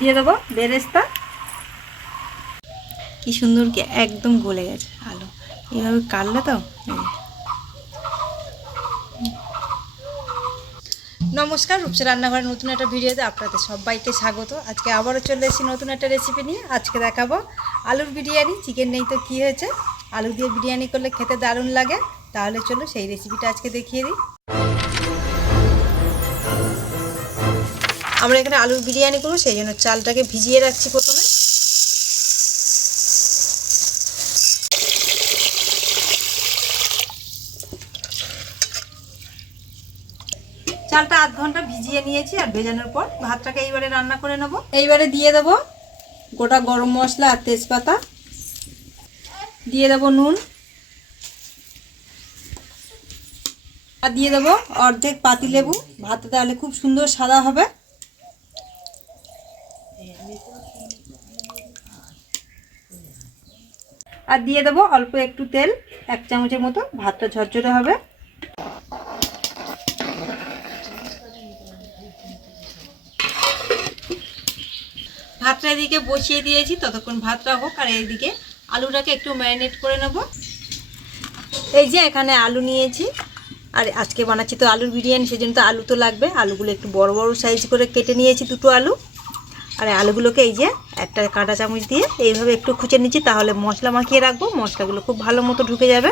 দিয়ে দেবো বেরেস্তা। কি সুন্দর একদম গলে গেছে আলু, এইভাবে কাটলে তো। নমস্কার, রূপসা রান্নাঘরের নতুন একটা ভিডিওতে আপনাদের সবাইকে স্বাগত। আজকে আবারও চলে এসেছি নতুন একটা রেসিপি নিয়ে। আজকে দেখাবো আলুর বিরিয়ানি। চিকেন নেই তো কী হয়েছে, আলু দিয়ে বিরিয়ানি করলে খেতে দারুণ লাগে। তাহলে চলো সেই রেসিপিটা আজকে দেখিয়ে দিই। আমরা এখানে আলুর বিরিয়ানি করবো, সেই জন্য চালটাকে ভিজিয়ে রাখছি প্রথমে। চালটা আধ ঘন্টা ভিজিয়ে নিয়েছি, আর ভেজানোর পর ভাতটাকে এইবারে রান্না করে নেব। এইবারে দিয়ে দেবো গোটা গরম মশলা আর তেজপাতা, দিয়ে দেবো নুন, আর দিয়ে দেবো অর্ধেক পাতিলেবু। ভাতটা তাহলে খুব সুন্দর সাদা হবে। আর দিয়ে দেবো অল্প একটু তেল, 1 চামচের মতো। ভাতটা ঝরঝরে হবে। ভাতটা এদিকে বসিয়ে দিয়েছি, ততক্ষণ ভাতটা হোক। আর এইদিকে আলুটাকে একটু ম্যারিনেট করে নেব। এই যে এখানে আলু নিয়েছি, আর আজকে বানাচ্ছি তো আলুর বিরিয়ানি, সেজন্য তো আলু তো লাগবে। আলুগুলো একটু বড় বড় সাইজ করে কেটে নিয়েছি, 2টো আলু। আর আলুগুলোকে এই যে একটা কাঁটা চামচ দিয়ে এইভাবে একটু খুঁচে নিচ্ছি, তাহলে মশলা মাখিয়ে রাখবো, মশলাগুলো খুব ভালো মতো ঢুকে যাবে।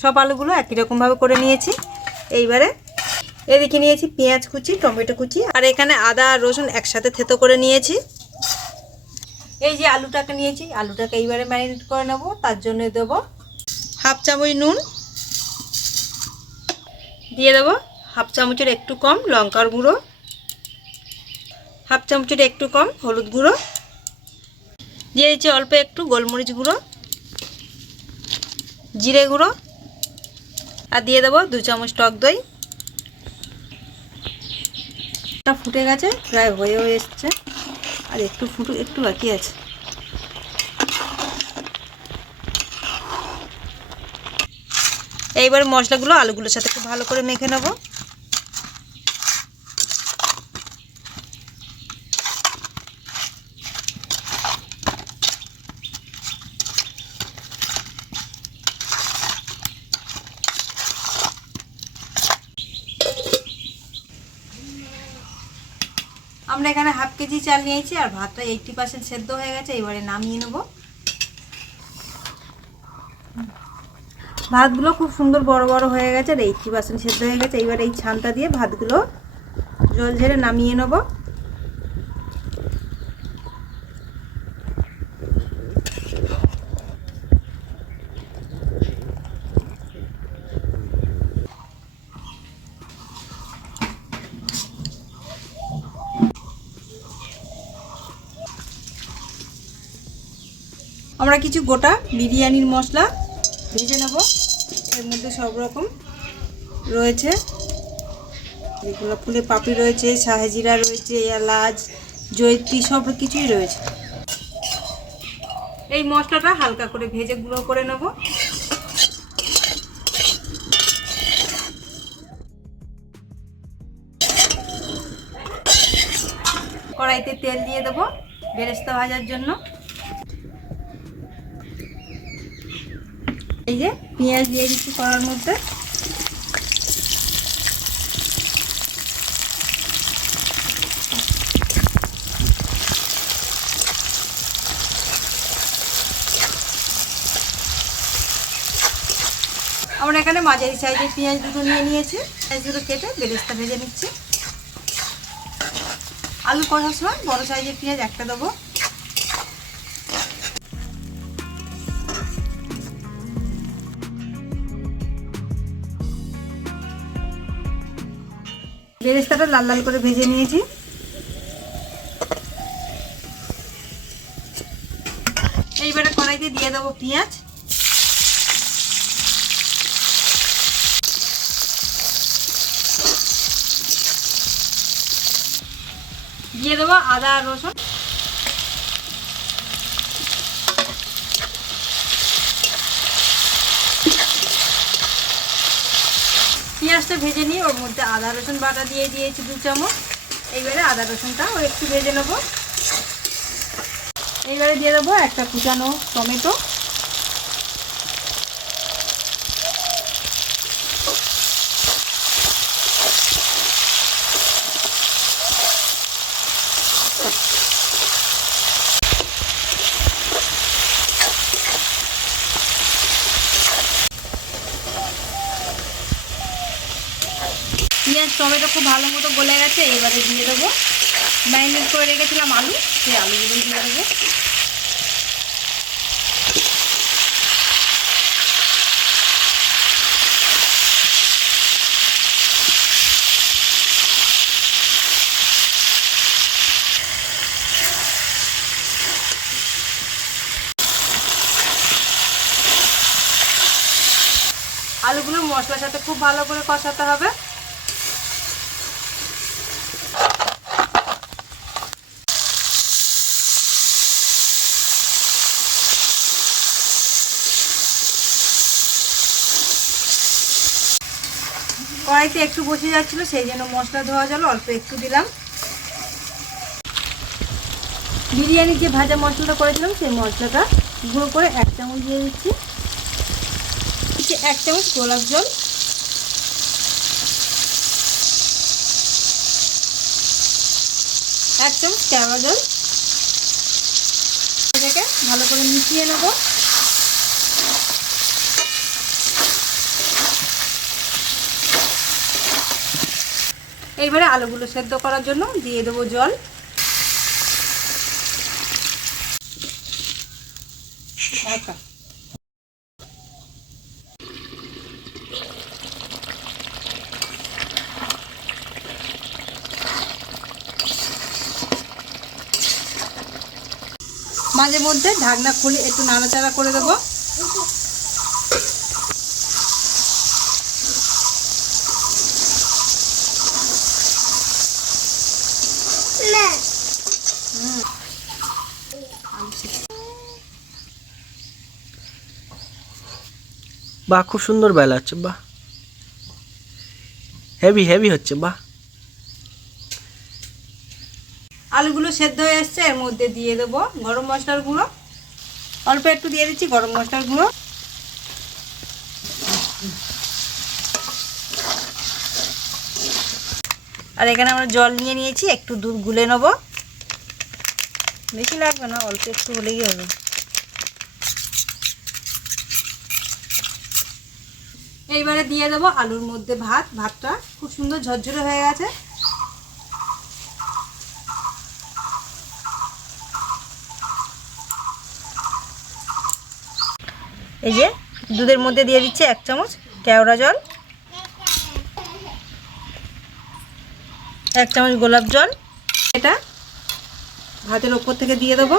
সব আলুগুলো একই রকমভাবে করে নিয়েছি। এইবারে এদিকে নিয়েছি পেঁয়াজ কুচি, টমেটো কুচি, আর এখানে আদা আর রসুন একসাথে থেতো করে নিয়েছি। এই যে আলুটাকে নিয়েছি, আলুটাকে এইবারে ম্যারিনেট করে নেব। তার জন্য দেবো 1/2 চামচ নুন, দিয়ে দেবো 1/2 চামচের একটু কম লঙ্কার গুঁড়ো, 1/2 চামচের একটু কম হলুদ গুঁড়ো, দিয়ে দিচ্ছি অল্প একটু গোলমরিচ গুঁড়ো, জিরে গুঁড়ো, আর দিয়ে দেবো 2 চামচ টক দই। ফুটে গেছে, প্রায় হয়ে এসছে, আর একটু বাকি আছে। এইবার মশলাগুলো আলুগুলোর সাথে খুব ভালো করে মেখে নেব। আমরা এখানে 1/2 কেজি চাল নিয়েছি, আর ভাতটা 80% সেদ্ধ হয়ে গেছে। এবারে নামিয়ে নেব। ভাতগুলো খুব সুন্দর বড় বড় হয়ে গেছে, আর 80% সেদ্ধ হয়ে গেছে। এইবার এই ছানটা দিয়ে ভাতগুলো জল ঝেড়ে নামিয়ে নেব। আমরা কিছু গোটা বিরিয়ানির মশলা ভেজে নেব। এর মধ্যে সব রকম রয়েছে, এগুলো ফুলে পাপড়ি রয়েছে, শাহজিরা রয়েছে, এলাচ, জয়িত্রী, সব কিছুই রয়েছে। এই মশলাটা হালকা করে ভেজে গুঁড়ো করে নেব। কড়াইতে তেল দিয়ে দেবো বেরেস্তা ভাজার জন্য। এই যে পেঁয়াজ দিয়ে দিচ্ছি কড়ার মধ্যে। আমরা এখানে মাঝারি সাইজের পেঁয়াজ দুটো নিয়ে নিয়েছি। পেঁয়াজ দুটো কেটে বেরেস্তা ভেজে নিচ্ছি। আলু কষার সময় বড় সাইজের পেঁয়াজ একটা দেবো। বেরেস্তাটা লাল লাল করে ভেজে নিয়েছি। এইবারে কড়াইতে দিয়ে দেবো পেঁয়াজ, দিয়ে দেবো আদা আর রসুন, পেঁয়াজটা ভেজে নিয়ে ওর মধ্যে আদা রসুন বাটা দিয়ে দিয়েছি 2 চামচ। এইবারে আদা রসুনটাও একটু ভেজে নেব। এইবারে দিয়ে দেবো একটা কুচানো টমেটো, পেঁয়াজ টমেটো খুব ভালো মতো গলে গেছে। এবারে দিয়ে দেবো ম্যারিনেট করে রেখেছিলাম আলু, সেই আলুগুলো দিয়ে দেবো। আলুগুলো মশলার সাথে খুব ভালো করে কষাতে হবে। কড়াইতে একটু বসে যাচ্ছিল, সেই জন্য মশলা ধোয়া জল অল্প একটু দিলাম। বিরিয়ানির যে ভাজা মশলাটা করেছিলাম সেই মশলাটা গুঁড়ো করে 1 চামচ দিয়ে দিচ্ছি। 1 চামচ গোলাপ জল, 1 চামচ কেওড়া জল, এটাকে ভালো করে মিশিয়ে নেব। এইবারে আলুগুলো সেদ্ধ করার জন্য দিয়ে দেবো জল। মাঝে মধ্যে ঢাকনা খুলে একটু নাড়াচাড়া করে দেবো। বাহ, খুব সুন্দর বেলা হচ্ছে, বাহ হেভি হচ্ছে, বাহ। আলুগুলো সেদ্ধ হয়ে আসছে, এর মধ্যে দিয়ে দেবো গরম মশলার গুঁড়ো, অল্প একটু দিয়ে দিচ্ছি গরম মশলার গুঁড়ো। আর এখানে আমরা জল নিয়ে নিয়েছি, একটু দুধ গুলে নেবো, বেশি লাগবে না, অল্প একটু হলেই হবে। এইবারে দিয়ে দেবো আলুর মধ্যে ভাতটা খুব সুন্দর ঝরঝরে হয়ে গেছে। এই যে দুধের মধ্যে দিয়ে দিচ্ছে 1 চামচ কেওড়া জল, 1 চামচ গোলাপ জল। এটা ভাতের ওপর থেকে দিয়ে দেবো।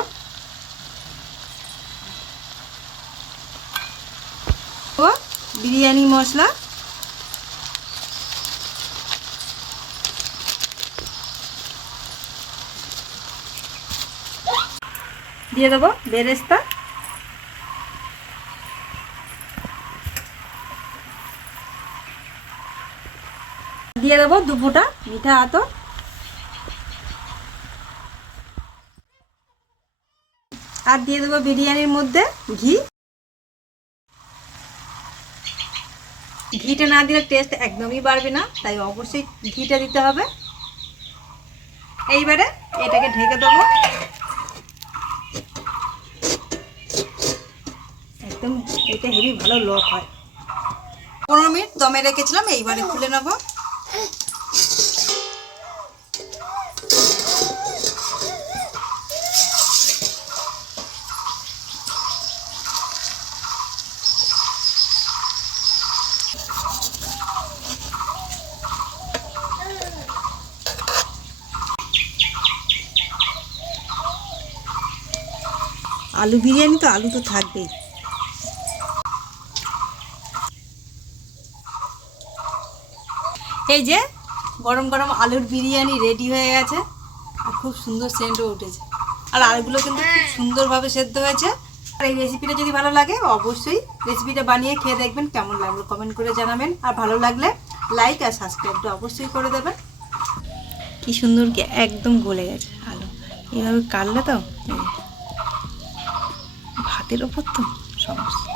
বিরিয়ানি মশলা, দিয়ে দেবো বেরেস্তা, দিয়ে দেবো 2 ফোঁটা মিঠা আতর, আর দিয়ে দেবো বিরিয়ানির মধ্যে ঘি। ঘিটা না দিলে টেস্ট একদমই বাড়বে না, তাই অবশ্যই ঘিটা দিতে হবে। এইবারে এটাকে ঢেকে দেবো, একদম এটা হেভি ভালো লক হয়। 15 মিনিট দমে রেখেছিলাম, এইবারে খুলে নেবো। আলু বিরিয়ানি তো আলু তো থাকবেই। এই যে গরম গরম আলুর বিরিয়ানি রেডি হয়ে গেছে, আর খুব সুন্দর সেন্টও উঠেছে, আর আলুগুলো কিন্তু খুব সুন্দরভাবে সেদ্ধ হয়েছে। আর এই রেসিপিটা যদি ভালো লাগে অবশ্যই রেসিপিটা বানিয়ে খেয়ে দেখবেন, কেমন লাগলো কমেন্ট করে জানাবেন। আর ভালো লাগলে লাইক আর সাবস্ক্রাইবটা অবশ্যই করে দেবেন। কি সুন্দর একদম গলে গেছে আলু, এইভাবে কাটলে তো ভাতের ওপর তো সমস্যা।